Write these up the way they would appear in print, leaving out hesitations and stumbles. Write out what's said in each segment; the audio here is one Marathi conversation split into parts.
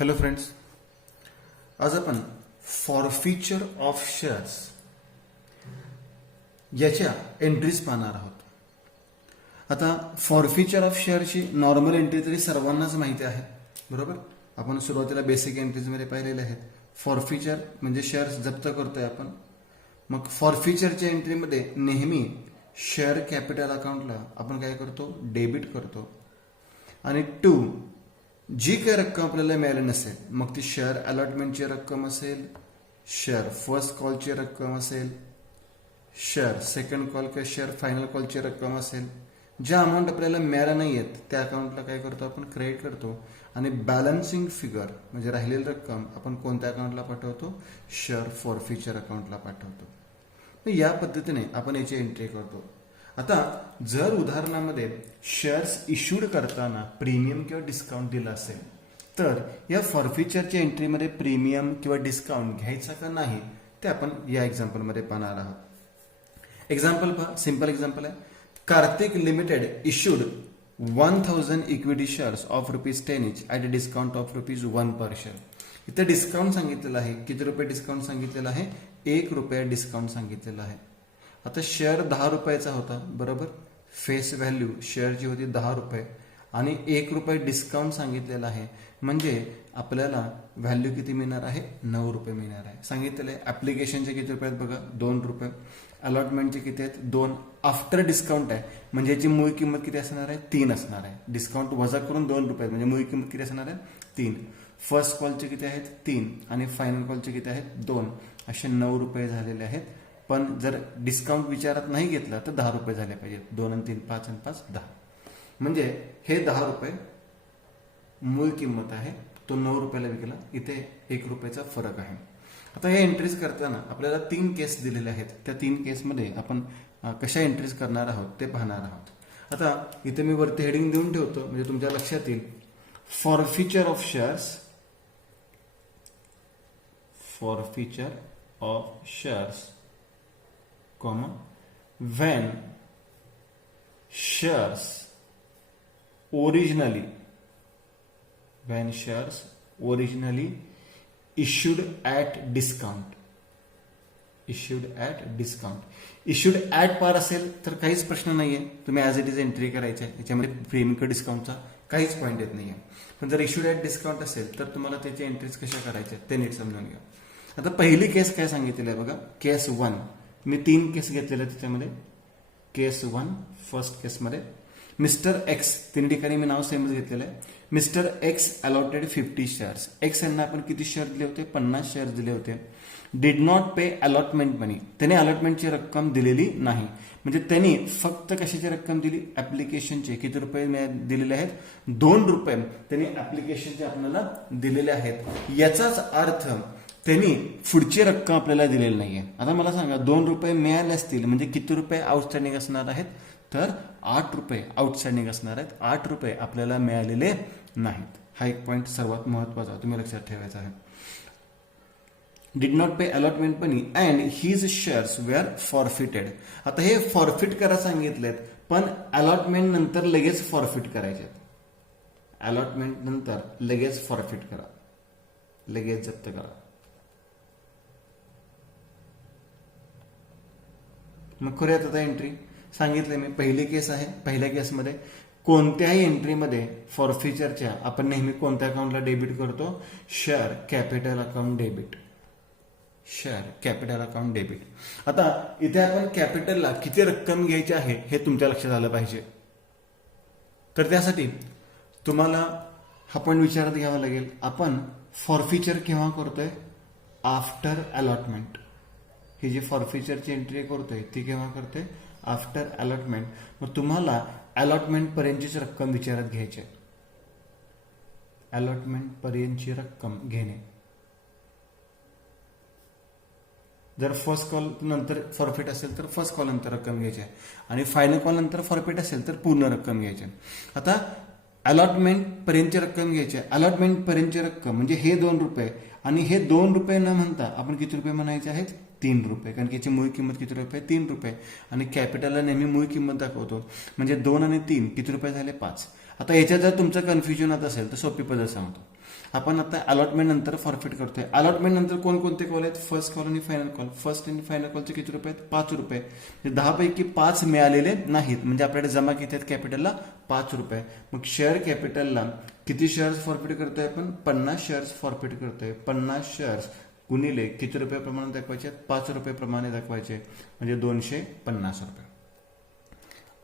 हॅलो फ्रेंड्स, आज आपण फॉरफिचर ऑफ शेअर्स याच्या एंट्रीज पाहणार आहोत. आता फॉरफिचर ऑफ शेअरची नॉर्मल एंट्री तरी सर्वांनाच माहिती आहे, बरोबर. आपण सुरुवातीला बेसिक एंट्रीजमध्ये पाहिलेले आहेत. फॉरफिचर म्हणजे शेअर्स जप्त करतोय आपण. मग फॉरफिचरच्या एंट्रीमध्ये नेहमी शेअर कॅपिटल अकाउंटला आपण काय करतो, डेबिट करतो. आणि जी काही रक्कम आपल्याला मिळाली नसेल, मग ती शेअर अलॉटमेंटची रक्कम असेल, शेअर फर्स्ट कॉलची रक्कम असेल, शेअर सेकंड कॉल किंवा शेअर फायनल कॉलची रक्कम असेल, ज्या अमाऊंट आपल्याला मिळाल्या नाही आहेत त्या अकाउंटला काय करतो आपण, क्रेडिट करतो. आणि बॅलन्सिंग फिगर म्हणजे राहिलेली रक्कम आपण कोणत्या अकाउंटला पाठवतो, शेअर फॉरफिचर अकाउंटला पाठवतो. या पद्धतीने आपण याची एंट्री करतो. आता जर उदाहरणामध्ये शेअर्स इश्यूड करताना प्रीमियम किंवा डिस्काउंट दिला असेल, तर या फॉरफिचरच्या एंट्रीमध्ये प्रीमियम किंवा डिस्काउंट घ्यायचा का नाही ते आपण या एक्झाम्पलमध्ये पाहणार आहोत. एक्झाम्पल पहा, सिंपल एक्झाम्पल आहे. Kartik limited issued 1000 equity shares of ₹10 each at a discount of ₹1 per share. इथे डिस्काउंट सांगितलेलं आहे. किती रुपये डिस्काउंट सांगितलेलं आहे, ₹1 डिस्काउंट सांगितलेलं आहे. आता शेअर ₹10 होता, बरोबर. फेस व्हॅल्यू शेअरची होती ₹10 आणि ₹1 डिस्काउंट सांगितलेला आहे. म्हणजे आपल्याला व्हॅल्यू किती मिळणार आहे, ₹9 मिळणार आहे. सांगितलेलं आहे. ऍप्लिकेशनचे किती रुपये आहेत बघा, ₹2. अलॉटमेंटचे किती आहेत, 2. आफ्टर डिस्काउंट आहे म्हणजे याची मूळ किंमत किती असणार आहे, 3 असणार आहे. डिस्काउंट वजा करून ₹2 म्हणजे मूळ किंमत किती असणार आहे, 3. फर्स्ट कॉलचे किती आहेत, 3 आणि फायनल कॉलचे किती आहेत, 2. असे ₹9 झालेले आहेत. पण जर डिस्काउंट विचारात नाही घेतला तर ₹10 झाले पाहिजेत. 2 आणि 3 5 आणि 5 10. म्हणजे हे ₹10 मूळ किंमत आहे, तो ₹9 विकला. इथे ₹1 फरक आहे. आता हे एंट्रीज करताना आपल्याला 3 केस दिलेले आहेत. त्या 3 केसमध्ये आपण कशा एंट्रीज करणार आहोत ते पाहणार आहोत. आता इथे मी वरती हेडिंग देऊन ठेवतो म्हणजे तुमच्या लक्षात येईल. Forfeiture of shares, forfeiture of shares, when shares originally issued at discount, issued at par असेल तर काहीच प्रश्न नाहीये, तुम्ही ऍज इट इज एंट्री करायची आहे. याच्यामध्ये प्रीमियम किंवा डिस्काउंटचा काहीच पॉईंट येत नाहीये. पण जर इश्यूड ऍट डिस्काउंट असेल तर तुम्हाला त्याची एंट्रीज कशा करायच्या ते नीट समजून घ्या. आता पहिली केस काय सांगितलेली आहे बघा, केस 1. मी 3 केस घेतलेले त्याच्यामध्ये. केस 1 फर्स्ट केसमध्ये मिस्टर एक्स, 3 ठिकाणी मी नाव सेमच घेतलेलं आहे. Mister x allotted 50 shares. X यांना आपण किती शेअर दिले होते, 50 शेअर्स दिले होते. डिड नॉट पे अलॉटमेंट मनी, त्याने अलॉटमेंटची रक्कम दिलेली नाही. म्हणजे त्यांनी फक्त कशाची रक्कम दिली, ऍप्लिकेशनचे. किती रुपये दिलेले आहेत, ₹2 त्यांनी ऍप्लिकेशनचे आपल्याला दिलेले आहेत. याचाच अर्थ त्यांनी पुढची रक्कम आपल्याला दिलेली नाहीये. आता मला सांगा, ₹2 मिळाले असतील म्हणजे किती रुपये आउटस्टँडिंग असणार आहेत, तर ₹8 आउटस्टँडिंग असणार आहेत. ₹8 आपल्याला मिळालेले नाहीत. हा एक पॉईंट सर्वात महत्वाचा तुम्ही लक्षात ठेवायचा आहे. Did not pay allotment money and his shares were forfeited. आता हे फॉरफिट करा सांगितलेत, पण अलॉटमेंट नंतर लगेच फॉरफिट करायचे. अलॉटमेंट नंतर लगेच फॉरफिट करा, लगेच जप्त करा. मग करूयात आता एंट्री. सांगितलं मी पहिली केस आहे. पहिल्या केसमध्ये कोणत्याही एंट्रीमध्ये फॉरफिचरच्या आपण नेहमी कोणत्या अकाउंटला डेबिट करतो, share capital account debit, share capital account debit. आता इथे आपण कॅपिटलला किती रक्कम घ्यायची आहे हे तुमच्या लक्षात आलं पाहिजे. तर त्यासाठी तुम्हाला हा पॉईंट विचारात घ्यावा लागेल. आपण फॉरफिचर केव्हा करतोय, आफ्टर अलॉटमेंट. ही जी फॉरफिचरची एंट्री करतोय ती केव्हा करतोय, आफ्टर अलॉटमेंट. मग तुम्हाला अलॉटमेंट पर्यंतचीच रक्कम विचारात घ्यायची. अलॉटमेंट पर्यंतची रक्कम घेणे. जर फर्स्ट कॉल नंतर फॉरफिट असेल तर फर्स्ट कॉल नंतर रक्कम घ्यायची आहे आणि फायनल कॉल नंतर फॉरफिट असेल तर पूर्ण रक्कम घ्यायची. आता अलॉटमेंट पर्यंतची रक्कम घ्यायची आहे. अलॉटमेंट पर्यंतची रक्कम म्हणजे हे ₹2 आणि हे ₹2 न म्हणता आपण किती रुपये म्हणायचे आहेत, ₹3. कारण की याची मूळ किंमत किती रुपये, ₹3. आणि कॅपिटलला नेहमी मूळ किंमत दाखवतो. म्हणजे 2 आणि 3 किती रुपये झाले, 5. आता याच्यात जर तुमचं कन्फ्युजन होत असेल तर सोपी पद्धत सांगतो. आपण आता अलॉटमेंट नंतर फॉरफिट करतोय. अलॉटमेंट नंतर कोणकोणते कॉल आहेत? फर्स्ट कॉल आणि फायनल कॉल. फर्स्ट आणि फायनल कॉलचे किती रुपये आहेत? 5 रुपये. 10 पैकी 5 मिळालेले नाहीत, म्हणजे आपल्याकडे जमा किती आहेत कॅपिटलला? 5 रुपये. मग शेअर कॅपिटलला किती शेअर्स फॉरफिट करतोय आपण? 50 शेअर्स फॉरफिट करतोय. 50 शेअर्स गुणिले किती रुपये प्रमाणे दाखवायचे? 5 रुपये प्रमाणे दाखवायचे, म्हणजे 250 रुपये.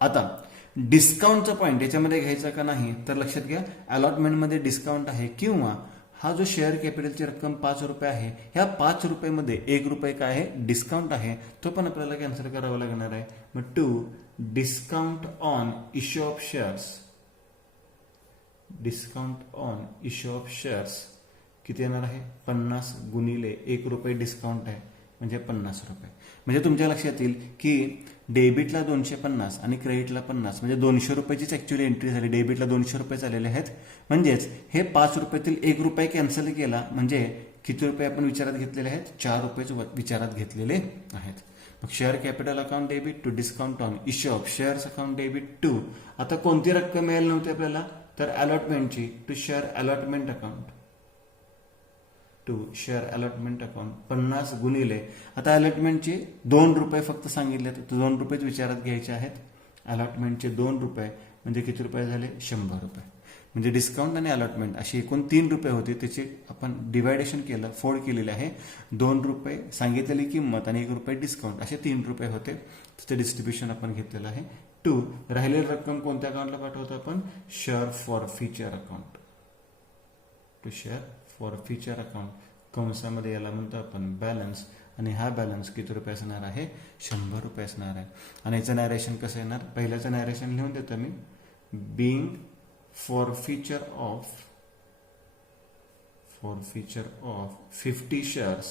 आता डिस्काउंटचा पॉईंट याच्यामध्ये घ्यायचा का नाही, तर लक्षात घ्या, अलॉटमेंटमध्ये डिस्काउंट आहे किंवा हा जो शेअर कॅपिटलची रक्कम 5 रुपये आहे, ह्या 5 रुपयेमध्ये 1 रुपये काय आहे? डिस्काउंट आहे, तो पण आपल्याला कॅन्सल करावा लागणार आहे. मग to discount on issue of shares, discount on issue of shares किती येणार आहे? 50 गुणिले 1 रुपये डिस्काउंट आहे, म्हणजे 50 रुपये. म्हणजे तुमच्या लक्षात येईल की डेबिटला 250 आणि क्रेडिटला 50, म्हणजे 200 रुपयाचीच ऍक्च्युअली एंट्री झाली. डेबिटला 200 रुपये झालेले आहेत, म्हणजेच हे 5 रुपयातील 1 रुपये कॅन्सल केला, म्हणजे किती रुपये आपण विचारात घेतलेले आहेत? 4 रुपये विचारात घेतलेले आहेत. मग share capital account debit to discount on issue of shares account debit to, आता कोणती रक्कम मिळाली नव्हती आपल्याला? तर अलॉटमेंटची. To share allotment account, to share allotment account 50 गुणिले, आता अलॉटमेंटचे 2 रुपये फक्त सांगितले, तर 2 रुपयेच विचारात घ्यायचे आहेत. अलॉटमेंटचे 2 रुपये म्हणजे किती रुपये झाले? 100 रुपये. म्हणजे डिस्काउंट आणि अलॉटमेंट अशी एकूण 3 रुपये होते, त्याचे आपण डिवायडेशन केलं, फोड केलेले आहे. 2 रुपये सांगितलेली किंमत आणि 1 रुपये डिस्काउंट, असे 3 रुपये होते. त्याचं डिस्ट्रीब्युशन आपण घेतलेलं आहे. टू राहिलेली रक्कम कोणत्या अकाउंटला पाठवतो आपण? Share forfeiture account, to share forfeiture account, कंसामध्ये याला म्हणतो आपण बॅलन्स, आणि हा बॅलन्स किती रुपये असणार आहे? 100 रुपये असणार आहे. आणि याचं नॅरेशन कसं येणार? पहिल्याचं नॅरेशन लिहून देतो मी. Being forfeiture of 50 shares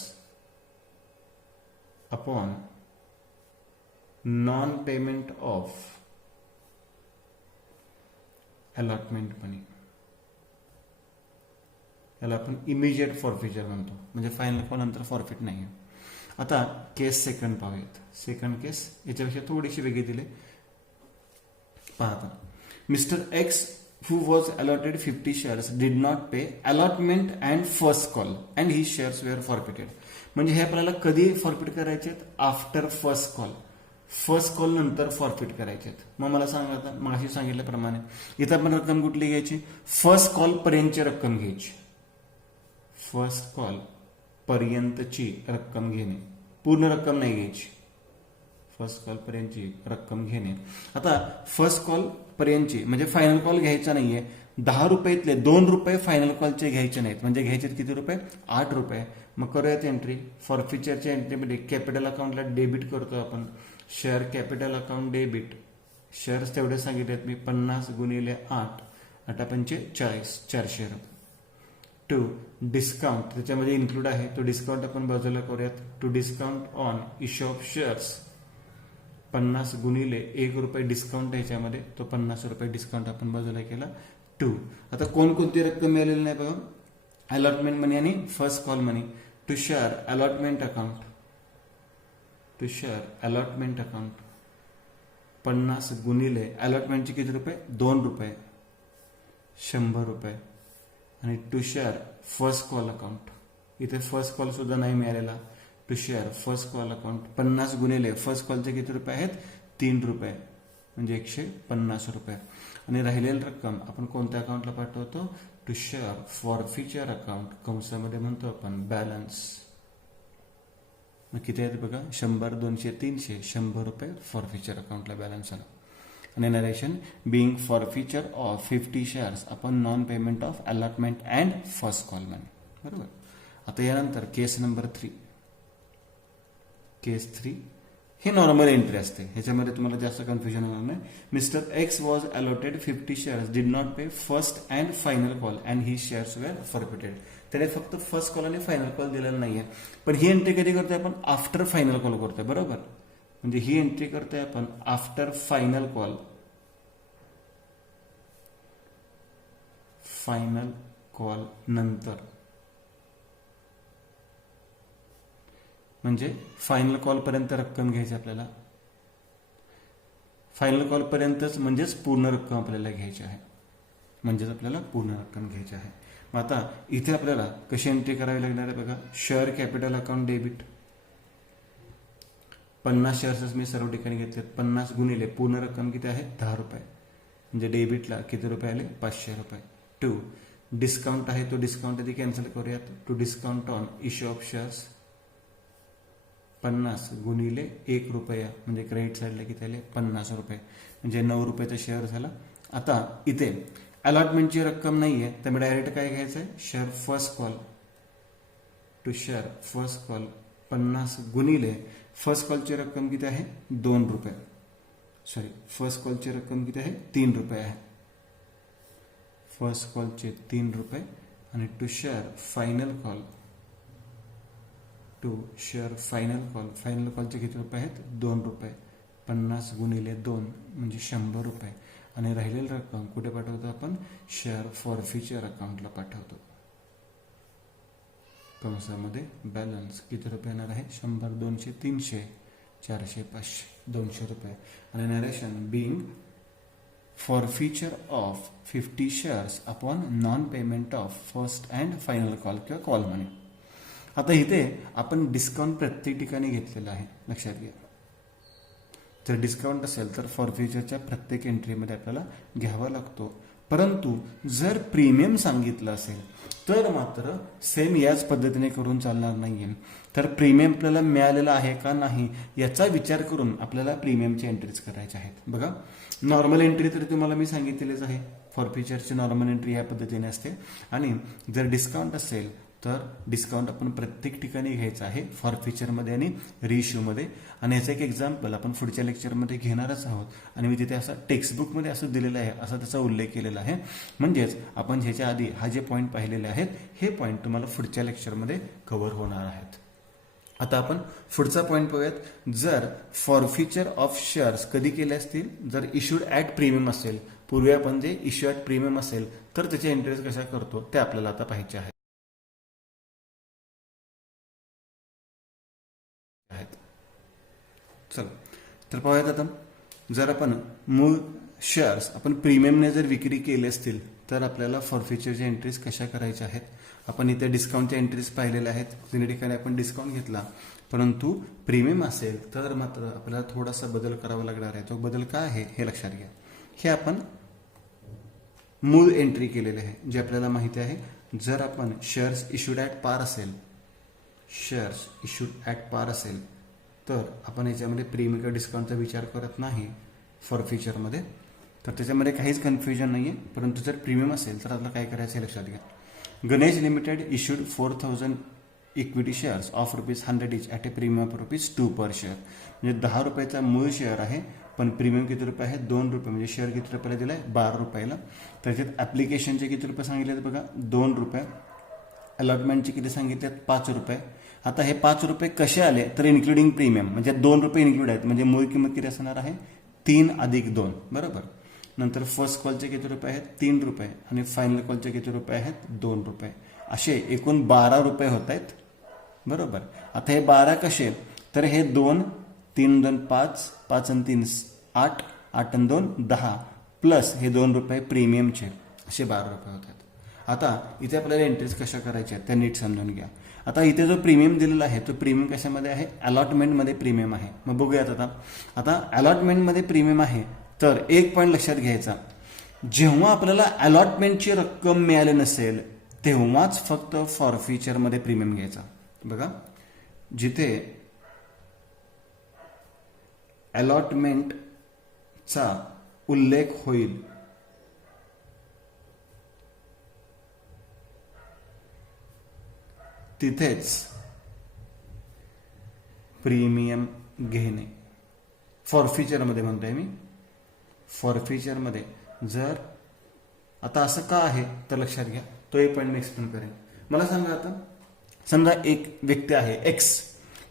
upon non payment of allotment money, याला आपण इमिजिएट फॉरफिचर म्हणतो, म्हणजे फायनल कॉल नंतर फॉरफिट नाही आहे. आता केस सेकंड पाहूयात. सेकंड केस याच्यापेक्षा थोडीशी वेगळी दिली. पाहता, mister x who was allotted 50 shares did not pay allotment and first call and his shares were forfeited. म्हणजे हे आपल्याला कधी फॉरफिट करायचे? After first call. First call नंतर फॉरफिट करायचे. मग मला सांगा, आता मागाशी सांगितल्याप्रमाणे इथं आपण रक्कम कुठली घ्यायची? फर्स्ट कॉल पर्यंतची रक्कम घ्यायची. फर्स्ट कॉल पर्यंतची रक्कम घेणे, पूर्ण रक्कम नाही घ्यायची. फर्स्ट कॉल पर्यंतची रक्कम घेणे. आता फर्स्ट कॉल पर्यंतची म्हणजे फायनल कॉल घ्यायचा नाहीये. 10 रुपयातले 2 रुपये फायनल कॉलचे घ्यायचे नाहीत, म्हणजे घ्यायचे किती रुपये? 8 रुपये. मग करूयात एंट्री. फॉरफिचरच्या एंट्रीमध्ये कॅपिटल अकाउंटला डेबिट करतो आपण. Share capital account debit, shares तेवढे सांगितलेत मी, 50 गुणिले 8, 8 पंचे 40, 400 रुपये. टू डिस्काउंट, त्याच्यामध्ये इन्क्लूड आहे तो डिस्काउंट आपण बाजूला करूयात. To discount on issue of shares 50 गुणिले 1 रुपये डिस्काउंट याच्यामध्ये, तो 50 रुपये डिस्काउंट आपण बाजूला केला. टू आता कोणकोणती रक्कम मिळालेली नाही बघा? अलॉटमेंट मनी आणि first call money. To share allotment account, to share allotment account 50 गुणिले अलॉटमेंटचे किती रुपये? 2 रुपये, 100 रुपये. आणि to share first call account, इथे फर्स्ट कॉल सुद्धा नाही मिळालेला. To share first call account 50 गुणिले फर्स्ट कॉलचे किती रुपये आहेत? 3 रुपये, म्हणजे 150 रुपये. आणि राहिलेली रक्कम आपण कोणत्या अकाउंटला पाठवतो? To share forfeiture account, कंसामध्ये म्हणतो आपण बॅलन्स. मग किती आहेत बघा? 100, 200, 300, 100 रुपये फॉर फ्युचर अकाउंटला बॅलन्स आला. आणि narration being forfeiture of 50 shares upon non payment of allotment and first call money. बरोबर. आता यानंतर केस नंबर 3. केस 3 हे नॉर्मल एंट्री असते, ह्याच्यामध्ये तुम्हाला जास्त कन्फ्युजन होणार नाही. Mister X was allotted 50 shares, did not pay first and final call and he shares were forfeited. त्याने फक्त फर्स्ट कॉल आणि फायनल कॉल दिलेला नाहीये. पण ही एंट्री कधी करतोय आपण? आफ्टर फायनल कॉल करतोय. बरोबर. म्हणजे ही एंट्री करतोय आपण after final call. Final call नंतर, म्हणजे फायनल कॉल पर्यंत रक्कम घ्यायची आपल्याला. फायनल कॉल पर्यंतच, म्हणजेच पूर्ण रक्कम आपल्याला घ्यायची आहे. म्हणजेच आपल्याला पूर्ण रक्कम घ्यायची आहे. आता इथे आपल्याला कशी एंट्री करावी लागणार आहे बघा. Share capital account debit 50 shares मी सर्व ठिकाणी घेतले. 50 गुणिले पूर्ण रक्कम किती आहे 10 रुपये, म्हणजे डेबिटला किती रुपये आले 500 रुपये. 2 डिस्काउंट आहे तो डिस्काउंट आधी कॅन्सल करूयात. To discount on issue of shares 50 गुणिले 1 रुपया, म्हणजे क्रेडिट साईडला किती आले 50 रुपये, म्हणजे 9 रुपयाचा शेअर झाला. आता इथे अलॉटमेंटची रक्कम नाहीये, त्यामुळे डायरेक्ट काय घ्यायचं आहे share first call. To share first call 50 गुणिले फर्स्ट कॉलची रक्कम किती आहे 2 रुपये, सॉरी फर्स्ट कॉलची रक्कम किती आहे 3 रुपये आहे. फर्स्ट कॉलचे 3 रुपये आणि to share final call. To share final call, final कॉलचे किती रुपये आहेत 2 रुपये. 50 गुणिले 2 म्हणजे 100 रुपये. आणि राहिलेली रक्कम कुठे पाठवतो आपण शेअर फॉरफिचर अकाउंटला पाठवतो. कंसामध्ये बॅलन्स किती रुपये येणार आहे 100, 200, 300, 400, 500, 200 रुपये. आणि narration being forfeiture of 50 shares upon non payment of first and final call किंवा कॉल मनी. आता इथे आपण डिस्काउंट प्रत्येक ठिकाणी घेतलेला आहे, लक्षात घ्या. जर डिस्काउंट असेल तर फॉरफिचरच्या प्रत्येक एंट्रीमध्ये आपल्याला घ्यावा लागतो. परंतु जर प्रीमियम सांगितलं असेल तर मात्र सेम याच पद्धतीने करून चालणार नाहीये. तर प्रीमियम आपल्याला मिळालेला आहे का नाही याचा विचार करून आपल्याला प्रीमियमची एंट्रीज करायच्या आहेत. बघा नॉर्मल एंट्री तर तुम्हाला मी सांगितलेलीच आहे. फॉरफिचरची नॉर्मल एंट्री या पद्धतीने असते. आणि जर डिस्काउंट असेल तर डिस्काउंट आपण प्रत्येक ठिकाणी घ्यायचं आहे, फॉरफिचरमध्ये आणि रिइश्यूमध्ये. आणि याचं एक एक्झाम्पल आपण पुढच्या लेक्चरमध्ये घेणारच आहोत. आणि मी तिथे असं टेक्स्टबुकमध्ये असं दिलेलं आहे, असा त्याचा उल्लेख केलेला आहे. म्हणजेच आपण ह्याच्या आधी हा जे पॉईंट पाहिलेले आहेत हे पॉईंट तुम्हाला पुढच्या लेक्चरमध्ये कव्हर होणार आहेत. आता आपण पुढचा पॉईंट पाहूयात. जर फॉरफिचर ऑफ शेअर्स कधी केले असतील, जर इश्यूड ॲट प्रीमियम असेल, पूर्वी आपण जे इश्यू ॲट प्रीमियम असेल तर त्याचे एंट्रीज कशा करतो ते आपल्याला आता पाहायचे आहे. चला तर पाहूयात. आता जर आपण मूळ शेअर्स आपण प्रीमियमने जर विक्री केली असतील तर आपल्याला फॉरफिचरच्या एंट्रीज कशा करायच्या आहेत. आपण इथे डिस्काउंटच्या एंट्रीज पाहिलेल्या आहेत. जुन्या ठिकाणी आपण डिस्काउंट घेतला, परंतु प्रीमियम असेल तर मात्र आपल्याला थोडासा बदल करावा लागणार आहे. तो बदल काय आहे हे लक्षात घ्या. हे आपण मूळ एंट्री केलेले आहे जे आपल्याला माहिती आहे. जर आपण शेअर्स इश्यूड ॲट पार असेल, शेअर्स इश्यूड ॲट पार असेल तर आपण याच्यामध्ये प्रीमियम किंवा डिस्काउंटचा विचार करत नाही फॉरफिचरमध्ये. तर त्याच्यामध्ये काहीच कन्फ्युजन नाही आहे. परंतु जर प्रीमियम असेल तर आपल्याला काय करायचं आहे लक्षात घ्या. Ganesh limited issued 4000 equity shares of ₹100 each at a premium of ₹2 per share. म्हणजे 10 रुपयाचा मूळ शेअर आहे, पण प्रीमियम किती रुपये आहे 2 रुपये. म्हणजे शेअर किती रुपयाला दिला आहे 12 रुपयाला. त्याच्यात ॲप्लिकेशनचे किती रुपये सांगितले बघा 2 रुपये. अलॉटमेंटचे किती सांगितलेत 5 रुपये. आता हे 5 रुपये कसे आले तर इन्क्लुडिंग प्रीमियम, म्हणजे 2 रुपये इन्क्लूड आहेत. म्हणजे मूळ किंमत किती असणार आहे 3 अधिक 2 बरोबर. नंतर फर्स्ट कॉलचे किती रुपये आहेत 3 रुपये आणि फायनल कॉलचे किती रुपये आहेत 2 रुपये. असे एकूण 12 रुपये होत आहेत बरोबर. आता हे 12 कसे तर हे 2, 3 2 5, 5 आणि 3 8, 8 आणि 2 10 प्लस हे 2 रुपये प्रीमियमचे, असे 12 रुपये होत आहेत. आता इथे आपल्याला एंट्रीज कशा करायच्या त्या नीट समजून घ्या. आता इथे जो प्रीमियम दिलेला आहे तो प्रीमियम कशामध्ये आहे अलॉटमेंटमध्ये प्रीमियम आहे. मग बघूयात आता अलॉटमेंटमध्ये प्रीमियम आहे तर एक पॉईंट लक्षात घ्यायचा. जेव्हा आपल्याला अलॉटमेंटची रक्कम मिळाली नसेल तेव्हाच फक्त फॉरफिचरमध्ये प्रीमियम घ्यायचा. बघा जिथे अलॉटमेंटचा उल्लेख होईल तिथेच प्रीमियम घेणे. फॉरफिचरमध्ये म्हणतोय मी. फॉरफिचरमध्ये जर आता असं का आहे तर लक्षात घ्या. तो एक पॉईंट मी एक्सप्लेन करेन. मला सांगा आता समजा एक व्यक्ती आहे एक्स.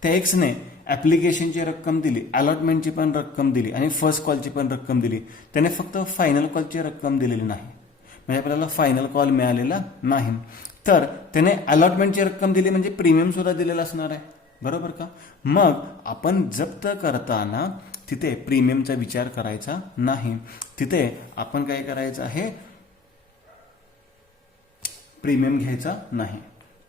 त्या एक्सने ॲप्लिकेशनची रक्कम दिली, अलॉटमेंटची पण रक्कम दिली आणि फर्स्ट कॉलची पण रक्कम दिली. त्याने फक्त फायनल कॉलची रक्कम दिलेली नाही, म्हणजे आपल्याला फायनल कॉल मिळालेला नाही. तर त्याने अलॉटमेंटची रक्कम दिली म्हणजे प्रीमियम सुद्धा दिलेला असणार आहे बरोबर का. मग आपण जप्त करताना तिथे प्रीमियमचा विचार करायचा नाही. तिथे आपण काय करायचं आहे प्रीमियम घ्यायचा नाही.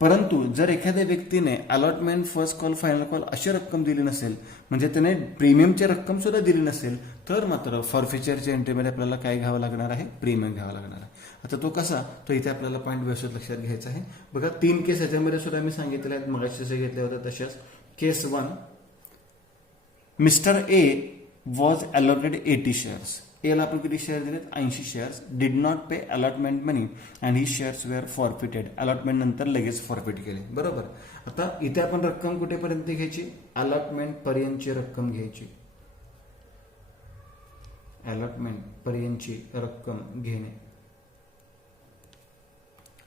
परंतु जर एखाद्या व्यक्तीने allotment, first call, final call अशी रक्कम दिली नसेल, म्हणजे त्याने प्रीमियमची रक्कम सुद्धा दिली नसेल, तर मात्र फॉरफिचरच्या एंट्रीमध्ये आपल्याला काय घ्यावं लागणार आहे? प्रीमियम घ्यावं लागणार आहे. आता तो कसा? तो इथे आपल्याला पॉईंट व्यवस्थित लक्षात घ्यायचा आहे. बघा 3 केस याच्यामध्ये सुद्धा मी सांगितले आहेत, मगाशी जसे घेतले होते तसेच. Case 1, mister A was allotted 80 shares. एला आपण किती शेअर दिलेत? 80 shares. Did not pay allotment money and he shares were forfeited. Allotment नंतर लगेच फॉरफिट केले. बरोबर. आता इथे आपण रक्कम कुठेपर्यंत घ्यायची? अलॉटमेंट पर्यंतची रक्कम घ्यायची. अलॉटमेंट पर्यंतची रक्कम घेणे.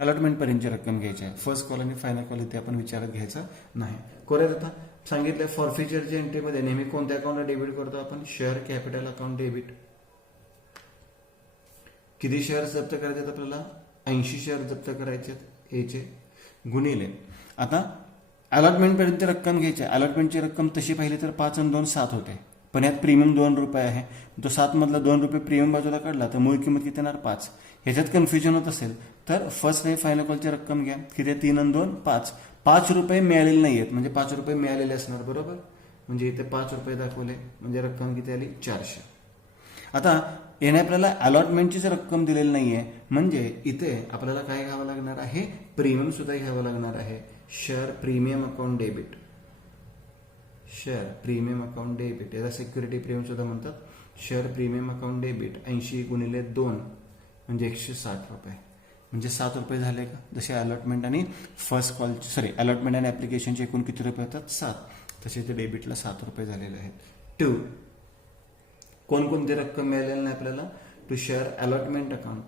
अलॉटमेंट पर्यंतची रक्कम घ्यायची आहे. फर्स्ट कॉल आणि फायनल कॉल इथे आपण विचारात घ्यायचा नाही. कोऱ्यात आता सांगितलं फॉरफिचरच्या एंट्रीमध्ये नेहमी कोणत्या अकाउंटला डेबिट करतो आपण? Share capital account debit. किती शेअर्स जप्त करायचे आहेत आपल्याला? 80 शेअर जप्त करायचे आहेत एचे, गुणिले. आता अलॉटमेंट पर्यंत रक्कम घ्यायची आहे. अलॉटमेंटची रक्कम तशी पाहिली तर 5 आणि 2 7 होते, पण यात प्रीमियम 2 रुपये आहे. तो 7 मधला 2 रुपये प्रीमियम बाजूला काढला तर मूळ किंमत किती येणार? 5. ह्याच्यात कन्फ्युजन होत असेल तर फर्स्ट आणि फायनल कॉलची रक्कम घ्या. किती? 3 आणि 2 5. 5 रुपये मिळालेले नाही आहेत, म्हणजे 5 रुपये मिळालेले असणार. बरोबर. म्हणजे इथे 5 रुपये दाखवले, म्हणजे रक्कम किती आली? 400. आता याने आपल्याला अलॉटमेंटचीच रक्कम दिलेली नाहीये, म्हणजे इथे आपल्याला काय घ्यावं लागणार आहे? प्रीमियम सुद्धा घ्यावं लागणार आहे. Share premium account debit. Share premium account debit, याला सिक्युरिटी प्रीमियम सुद्धा म्हणतात. शेअर प्रीमियम अकाउंट डेबिट 80 गुणिले 2 म्हणजे 160 रुपये. म्हणजे 7 रुपये झाले का? जसे अलॉटमेंट आणि फर्स्ट कॉल, अलॉटमेंट आणि ऍप्लिकेशनचे एकूण किती रुपये होतात? 7. तसे ते डेबिटला 7 रुपये झालेले आहेत. 2, कोणकोणती रक्कम मिळालेली नाही आपल्याला? To share allotment account.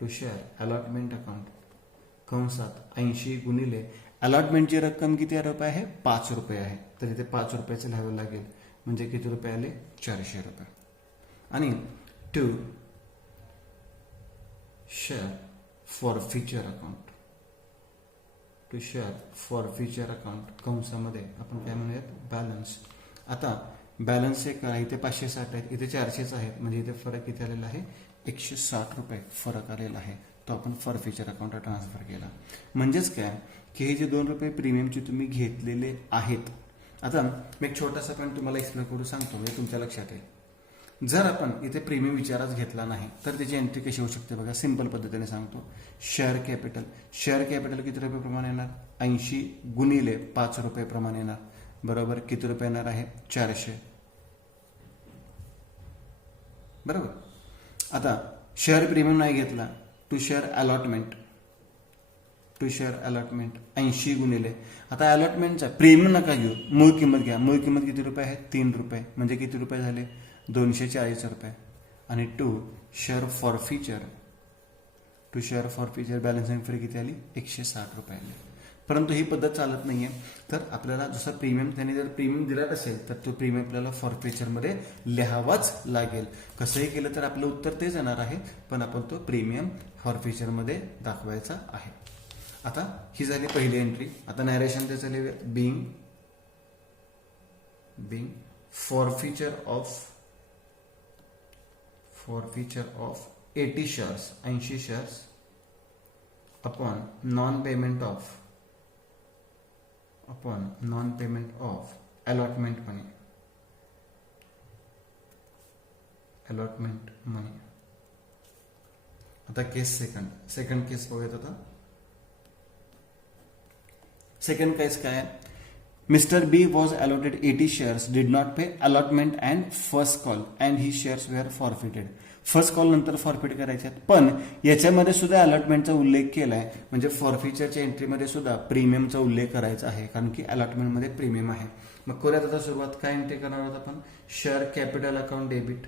To share allotment account कंसात 80 गुणिले अलॉटमेंटची रक्कम किती रुपये आहे? 5 रुपये आहे. तर इथे 5 रुपयाचं लिहावं लागेल, म्हणजे किती रुपये आले? 400 रुपये. आणि 2 share forfeiture account. To share forfeiture account कंसामध्ये आपण काय म्हणूयात? बॅलन्स. आता बॅलन्स एक इथे 560 आहेत, इथे 400 आहेत, म्हणजे इथे फरक किती आलेला आहे? 160 रुपये फरक आलेला आहे. तो आपण फॉरफिचर अकाउंटला ट्रान्सफर केला. म्हणजेच काय की हे जे 2 रुपये प्रीमियमचे तुम्ही घेतलेले आहेत. आता मी एक छोटासा पॉईंट तुम्हाला एक्सप्लेन करू सांगतो, म्हणजे तुमच्या लक्षात येईल. जर आपण इथे प्रीमियम विचारात घेतला नाही तर त्याची एंट्री कशी होऊ शकते? बघा, सिंपल पद्धतीने सांगतो. Share capital. शेअर कॅपिटल किती रुपये प्रमाणे येणार? 80 गुणिले 5 रुपये प्रमाणे येणार. बरोबर. किती रुपये येणार आहे? 400. बरोबर. आता शेअर प्रीमियम नाही घेतला. To share allotment. To share allotment 80 गुणिले, आता अलॉटमेंटचा प्रीमियम नका घेऊ, मूळ किंमत घ्या. मूळ किंमत किती रुपये आहे? 3 रुपये. म्हणजे किती रुपये झाले? 240 रुपये. आणि to share forfeiture. To share forfeiture balancing free किती आली? 160 रुपये आली. परंतु ही पद्धत चालत नाहीये. तर आपल्याला जसं प्रीमियम, त्याने जर प्रीमियम दिला असेल तर तो प्रीमियम आपल्याला फॉरफिचरमध्ये लिहावाच लागेल. कसंही केलं तर आपलं उत्तर तेच येणार आहे, पण आपण तो प्रीमियम फॉरफिचरमध्ये दाखवायचा आहे. आता ही झाली पहिली एंट्री. आता नॅरेशन ते चालू being forfeiture of 80 shares, 80 shares upon non payment of allotment money. आता केस सेकंड केस बघूयात. आता सेकंड केस काय आहे? Mister B was allotted 80 shares, did not pay allotment and first call and he shares were forfeited. First call नंतर फॉरफिट करायचे आहेत, पण याच्यामध्ये सुद्धा अलॉटमेंटचा उल्लेख केलाय, म्हणजे फॉरफिचरच्या एंट्रीमध्ये सुद्धा प्रीमियमचा उल्लेख करायचा आहे, कारण की अलॉटमेंटमध्ये प्रीमियम आहे. मग करूयात आता सुरुवात. काय एंट्री करणार आहोत आपण? Share capital account debit.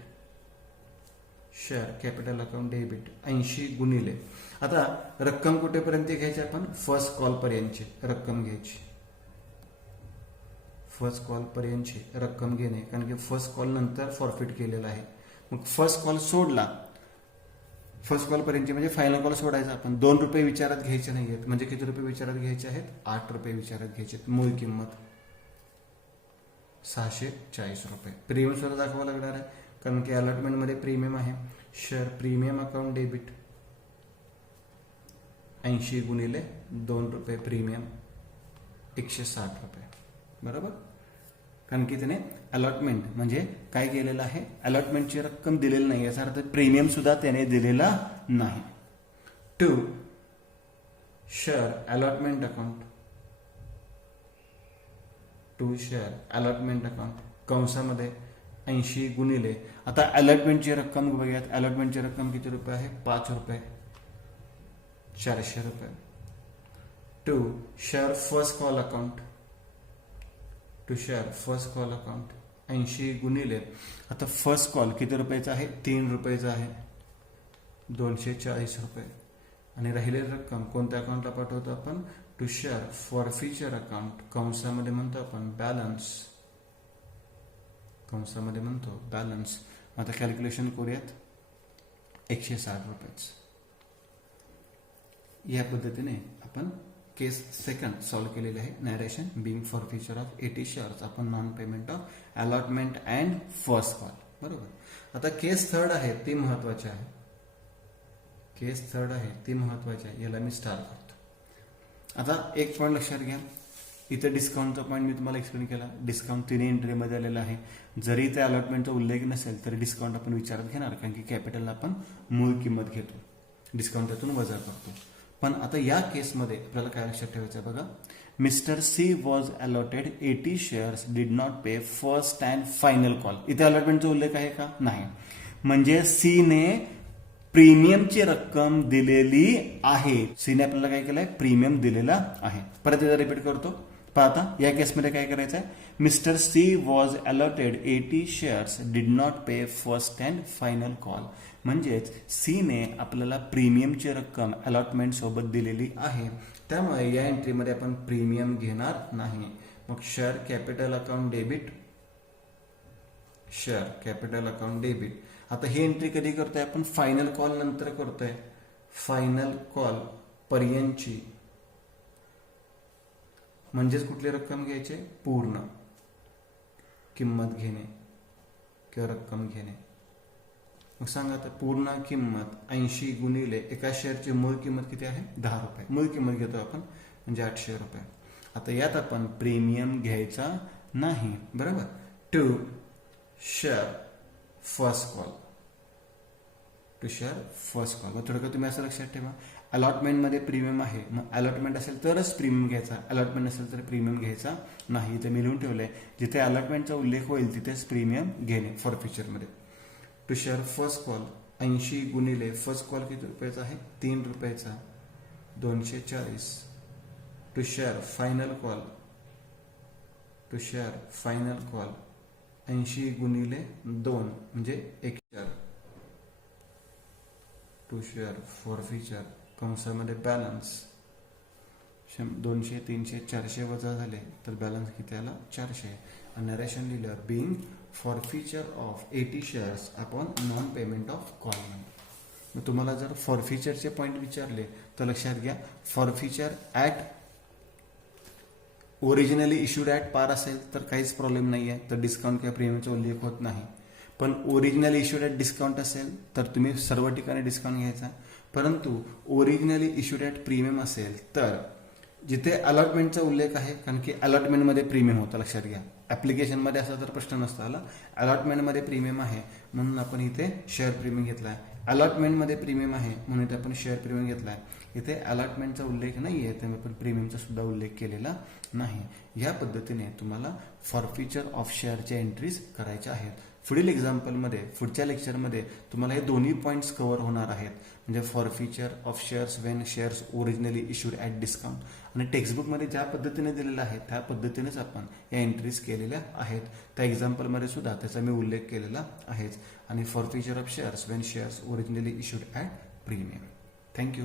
Share capital account debit 80 गुणिले, आता रक्कम कुठेपर्यंत घ्यायची आपण? फर्स्ट कॉल पर्यंतची रक्कम घ्यायची. फर्स्ट कॉल पर्यंतची रक्कम घेणे, कारण की फर्स्ट कॉल नंतर फॉरफिट केलेला आहे. मग फर्स्ट कॉल सोडला, फर्स्ट कॉल पर्यंतची म्हणजे फायनल कॉल सोडायचा आपण. 2 रुपये विचारात घ्यायचे नाहीयेत, म्हणजे किती रुपये विचारात घ्यायचे आहेत? 8 रुपये विचारात घ्यायचे. मूळ किंमत 640 रुपये. प्रीमियम सुद्धा दाखवावं लागणार आहे, कारण की अलॉटमेंटमध्ये प्रीमियम आहे. शेअर प्रीमियम अकाउंट डेबिट 80 गुणिले 2 रुपये प्रीमियम 160 रुपये. बरोबर, कारण की त्याने अलॉटमेंट म्हणजे काय केलेलं आहे, अलॉटमेंटची रक्कम दिलेली नाही, याचा अर्थ प्रीमियम सुद्धा त्याने दिलेला नाही. 2 share allotment account, 2 share allotment account कंसामध्ये 80 गुणिले, आता अलॉटमेंटची रक्कम बघूयात. अलॉटमेंटची रक्कम किती रुपये आहे, 5 रुपये, 400 रुपये. 2 share first call account, 2 share first call account 80 गुणिले, आता फर्स्ट कॉल किती रुपयाचा आहे, 3 रुपयाचा आहे, 240 रुपये. आणि राहिलेली रक्कम कोणत्या अकाउंटला पाठवतो आपण, टू शेअर फॉरफिचर अकाउंट कंसामध्ये म्हणतो आपण बॅलन्स, कंसामध्ये म्हणतो बॅलन्स. आता कॅल्क्युलेशन करूयात, 160 रुपयेच. या पद्धतीने आपण केस सेकंड सॉल्व्ह केलेले आहे. Narration being forfeiture of 80 shares आपण non payment of allotment and first call. बरोबर. आता केस थर्ड आहे ती महत्वाची आहे. केस थर्ड आहे ती महत्वाची आहे, याला मी स्टार करतो. आता एक पॉईंट लक्षात घ्या, इथे डिस्काउंटचा पॉईंट मी तुम्हाला एक्सप्लेन केला. डिस्काउंट तिन्ही एंट्रीमध्ये आलेला आहे. जरी त्या अलॉटमेंटचा उल्लेख नसेल तरी डिस्काउंट आपण विचारात घेणार, कारण की कॅपिटलला आपण मूळ किंमत घेतो, डिस्काउंट त्यातून वजा करतो. पण आता या केसमध्ये आपल्याला काय लक्षात ठेवायचं बघा, mister C was allotted 80 shares, did not pay first and final call. इथे अलॉटमेंटचा उल्लेख आहे का, नाही. म्हणजे सी ने प्रीमियमची रक्कम दिलेली आहे. सीने आपल्याला काय केलंय, प्रीमियम दिलेला आहे. परत एकदा रिपीट करतो. पाहता या केसमध्ये काय करायचं आहे, mister C was allotted 80 shares, did not pay first and final call. म्हणजेच सी ने आपल्याला प्रीमियमची रक्कम अलॉटमेंट सोबत दिलेली आहे, त्यामुळे या एंट्रीमध्ये आपण प्रीमियम घेणार नाही. मग share capital account debit, share capital account debit. आता ही एंट्री कधी करतोय आपण, फायनल कॉल नंतर करतोय. फायनल कॉल पर्यंतची म्हणजेच कुठली रक्कम घ्यायची, पूर्ण किंमत घेणे किंवा रक्कम घेणे. मग सांगा आता पूर्ण किंमत 80 गुणिले एका शेअरची मूळ किंमत किती आहे, 10 रुपये. मूळ किंमत घेतो आपण म्हणजे 800 रुपये. आता यात आपण प्रीमियम घ्यायचा नाही. बरोबर. 2 share first call, to share first call. थोडक्यात तुम्ही असं लक्षात ठेवा, अलॉटमेंट मध्ये प्रीमियम आहे, मग अलॉटमेंट असेल तरच प्रीमियम घ्यायचा, अलॉटमेंट नसेल तर प्रीमियम घ्यायचा नाही. इथे मी लिहून ठेवलंय, जिथे अलॉटमेंटचा उल्लेख होईल तिथेच प्रीमियम घेणे फॉरफिचर मध्ये. टू शेअर फर्स्ट कॉल 80 गुणिले फर्स्ट कॉल किती रुपयाचा आहे, 3 रुपयाचा, 240. To share final call, to share final call 80 गुणिले 2 म्हणजे 1 शेअर. टू शेअर फॉरफिचर कंसामध्ये बॅलन्स 200, 300, 400 वजा झाले तर बॅलन्स किती आला, 400. आणि नरेशन लिहिलं, being forfeiture of 80 shares upon non payment of call. मग तुम्हाला जर फॉरफिचरचे पॉईंट विचारले तर लक्षात घ्या, forfeiture at originally issued at par असेल तर काहीच प्रॉब्लेम नाही आहे, तर डिस्काउंट किंवा प्रीमियमचा उल्लेख होत नाही. पण ओरिजिनली इश्यूड ॲट डिस्काउंट असेल तर तुम्ही सर्व ठिकाणी डिस्काउंट घ्यायचा. परंतु ओरिजिनली इश्यूड ॲट प्रीमियम असेल तर जिथे अलॉटमेंटचा उल्लेख आहे, कारण की अलॉटमेंटमध्ये प्रीमियम होतं, लक्षात घ्या. ॲप्लिकेशनमध्ये असा तर प्रश्न नसता आला, अलॉटमेंटमध्ये प्रीमियम आहे म्हणून आपण इथे शेअर प्रीमियम घेतलाय. अलॉटमेंटमध्ये प्रीमियम आहे म्हणून इथे आपण शेअर प्रीमियम घेतलाय. इथे अलॉटमेंटचा उल्लेख नाही आहे त्यामुळे आपण प्रीमियमचा सुद्धा उल्लेख केलेला नाही. या पद्धतीने तुम्हाला फॉरफिचर ऑफ शेअरच्या एंट्रीज करायच्या आहेत. पुढील एक्झाम्पलमध्ये, पुढच्या लेक्चरमध्ये तुम्हाला हे दोन्ही पॉईंट्स कव्हर होणार आहेत, म्हणजे forfeiture of shares Wien shares originally issued at discount. आणि टेक्स्टबुकमध्ये ज्या पद्धतीने दिलेलं आहे त्या पद्धतीनेच आपण या एंट्रीज केलेल्या आहेत. त्या एक्झाम्पलमध्ये सुद्धा त्याचा मी उल्लेख केलेला आहेच. आणि forfeiture of shares Wien shares originally issued at premium. Thank you.